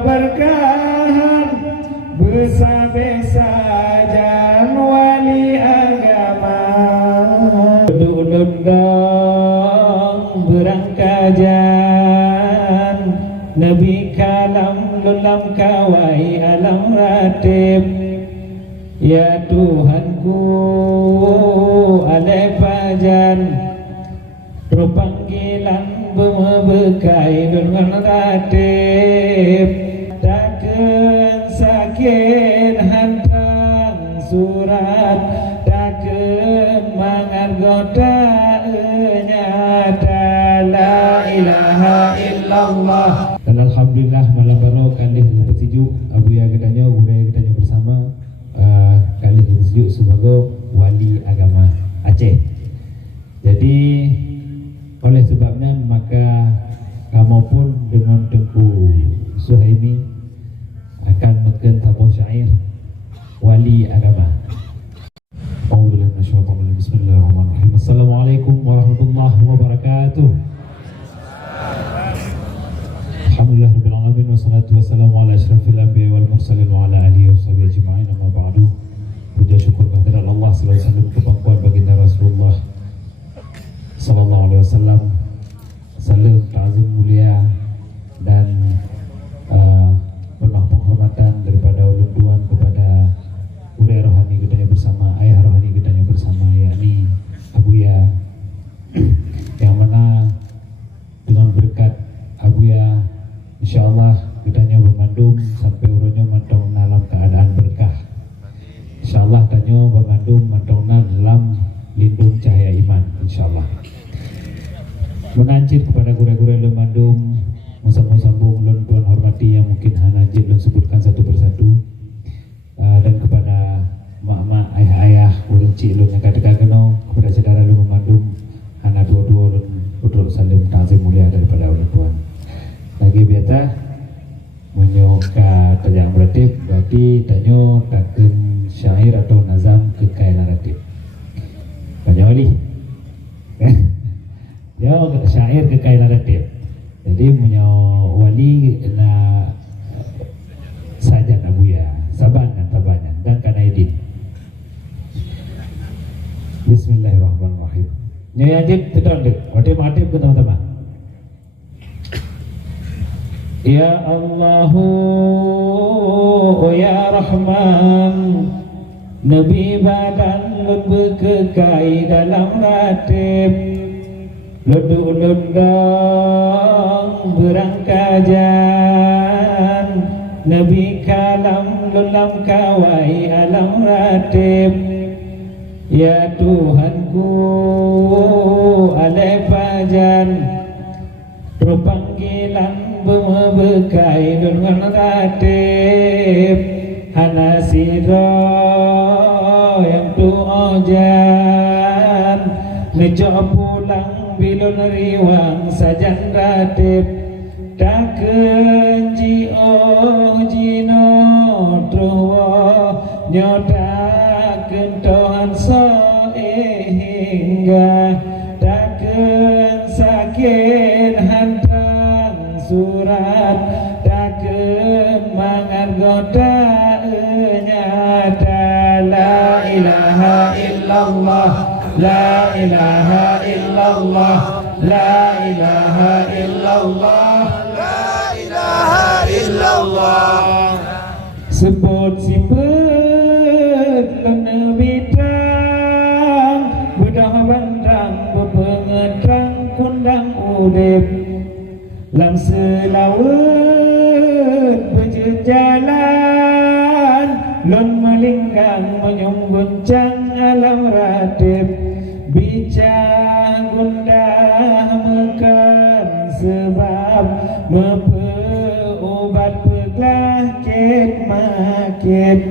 keberkahan besabesajan wali agama dudung berangkajan Nabi kalam lulam kawai alam ratib ya Tuhanku alai pajan panggilan bekai dengan ratib takkan sakit hantang surat takkan mangargota nyata la ilaha illallah. Dan alhamdulillah malam baru kali bersejuk abuya gedanya budaya gedanya bersama kali bersejuk sebagai wali agama Aceh. Jadi oleh sebabnya maka kamu pun dengan Tengku Suhaimi akan meken tabuh syair wali agama. Bismillahirrahmanirrahim. Assalamualaikum warahmatullahi wabarakatuh. Alhamdulillah rabbil alamin wassalatu wassalamu ala asyrafil anbiya wal mursalin wa ala alihi washabihi ajma'in amma ba'du. Puja syukur kehadirat Allah sallallahu alaihi wasallam kepangkuan baginda Rasulullah sallallahu alaihi wasallam. Salam ta'zim mulia dan penuh penghormatan daripada ulun tuan kepada Urai rohani gedanya bersama, ayah rohani gedanya bersama, yakni Abuya yang mana dengan berkat Abuya insyaallah gedanya bermandum sampai urunnya mantong dalam keadaan berkah. Insyaallah tanyo bermandum mantongna dalam lindung cahaya iman insyaallah. Menancit kepada gure-gure lemandum musambung-sambung lun tuan hormati yang mungkin hana jin lun sebutkan satu persatu, dan kepada mak-mak ayah-ayah urun cik lun yang kadang kena kepada saudara lun memandum hana dua-dua lun uduk salim ta'zim mulia daripada ulun tuan. Lagi biasa menyoka tajam ratib berarti tanyo takkan syair atau nazam kekailan ratib banyak wali dia syair kekailan ratib. Jadi punya wali na sajan abuya saban dan tabanyan dan kanaidin. Bismillahirrahmanirrahim. Nyai adib tetap dek waktu matib ke teman-teman. Ya Allahu ya Rahman, Nabi badan lebih kekai dalam ratib lundung berangkajan Nabi kalam lulam kawai alam ratib ya Tuhanku alai pajan panggilan bekai dengan ratib hana siro yang tuojan nejo pulang bilun riwang sajan ratib takkan jino truwa nyotaken tohan so hingga takkan sakit hantang surat takkan mangargota nyata la ilaha illallah la ilaha illallah la ilaha illallah la ilaha illallah. Sebut sifat Nabi tang bedah bandang bepengetang kundang udip lam selawat berjalan lon melinggang menyumbuncang alam ratib bicara gundah mekan sebab obat peglakit makit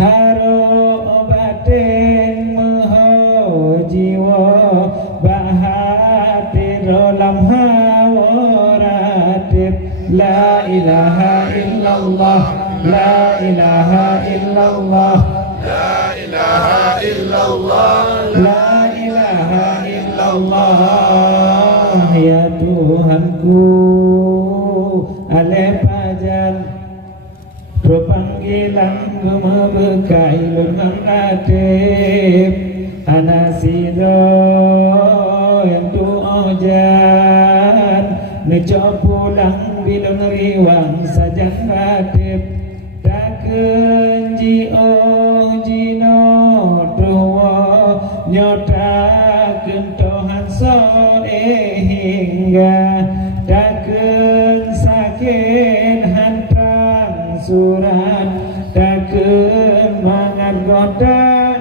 haro obatin meho jiwa bahatin rolam hawa ratib la ilaha illallah la ilaha illallah la ilaha illallah la ilaha illallah ya Tuhanku alai pajan panggilan mebekai lengan adib anasiro yang tuojan neco pulang bilon riwang sajang adib tak kenji ojino tuwa nyota kentohan sore hingga takkan sakit hantang surat takkan mengagoda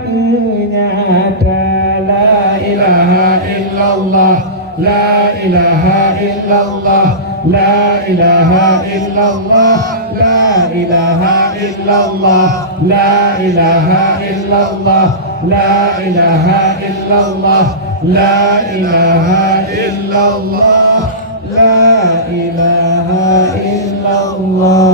nyata la ilaha illallah la ilaha illallah la ilaha illallah la ilaha illallah la ilaha illallah la ilaha illallah la ilaha illallah la ilaha illallah.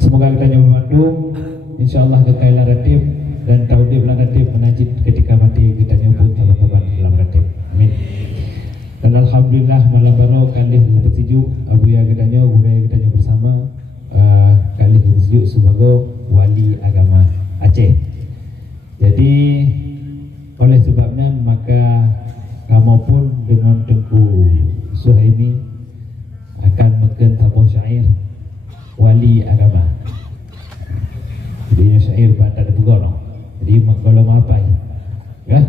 Semoga kita membantu insyaallah kekailan ratib dan taudib lan ratib menajid ketika mati kita nyebut dalam beban dalam ratib. Amin. Dan alhamdulillah malam baru kali bersejuk abuya gedanyo budaya gedanyo bersama kali bersejuk sebagai wali agama Aceh. Jadi oleh sebabnya maka kamu pun dengan Tengku Suhaimi akan meken tabuh syair wali agama. Jadi syair pada ada pegon. Jadi kalau apa ya?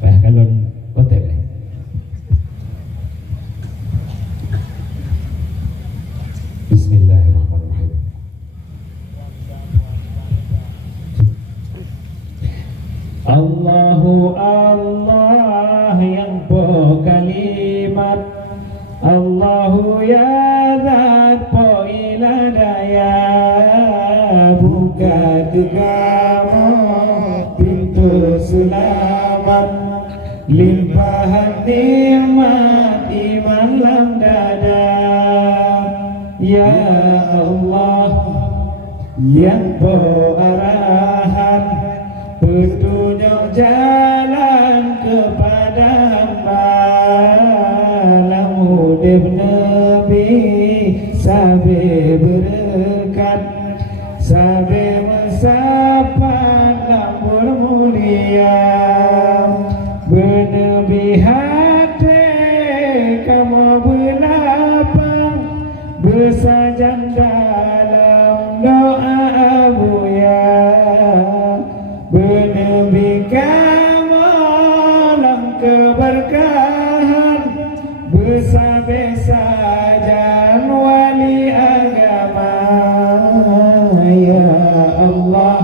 Baik kalau konten ni. Bismillahirrahmanirrahim. Allahu Allah yang po kalimat Allahu ya zat po iladaya buka gegamu pintu selamat limpahan nikmat iman lam dada ya Allah yang po arahan petunjuk jalan kepada hamba lamudib Nabi sabi berkat sabi mesapan lambul mulia bernabi hati kamu berlapang bersajan dalam doa abuya bernabi kamu dalam keberkahan bersabe sajan wali agama ya Allah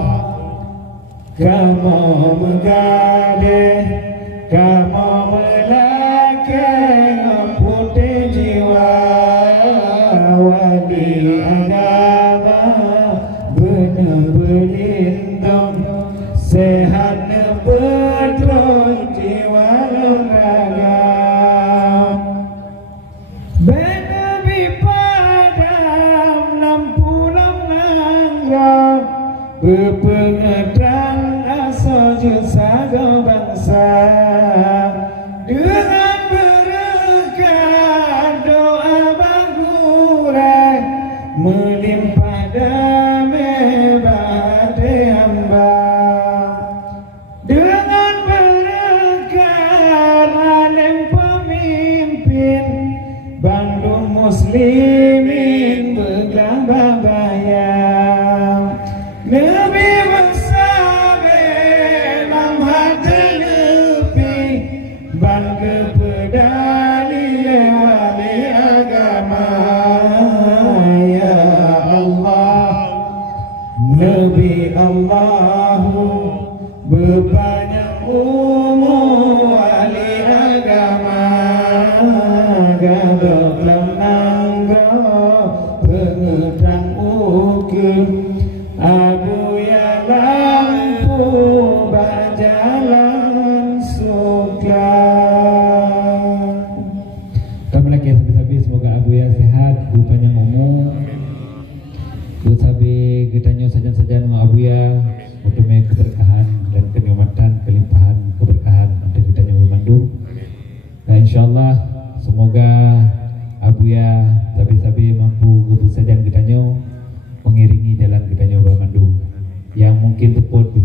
kamu menggadeh kamu melakang putih jiwa wali agama benar berlindung sehat betul jiwa raga benabi padam lampu nangga berpengedang asa jusaga bangsa dengan berkat doa bagurai melimpah damai bagi hamba dengan berkat alim pemimpin Bandung muslimin bergelambang bayang Nabi bersabe lam hati nepi bangga pedali wali agama ya Allah Nabi Allahu berbanyak umur wali agama gagak lam nangga pengedang ukur Abu ya lampu berjalan suka. Kami lagi habis-habis semoga Abu ya sehat, panjang umur. Terus habis kitanya sajan-sajan dengan Abu ya untuk keberkahan dan kenikmatan, kelimpahan keberkahan untuk kitanya memandu. Dan insyaallah semoga Abu ya sabi-sabi mampu kebersajan kitanya mungkin teput gitu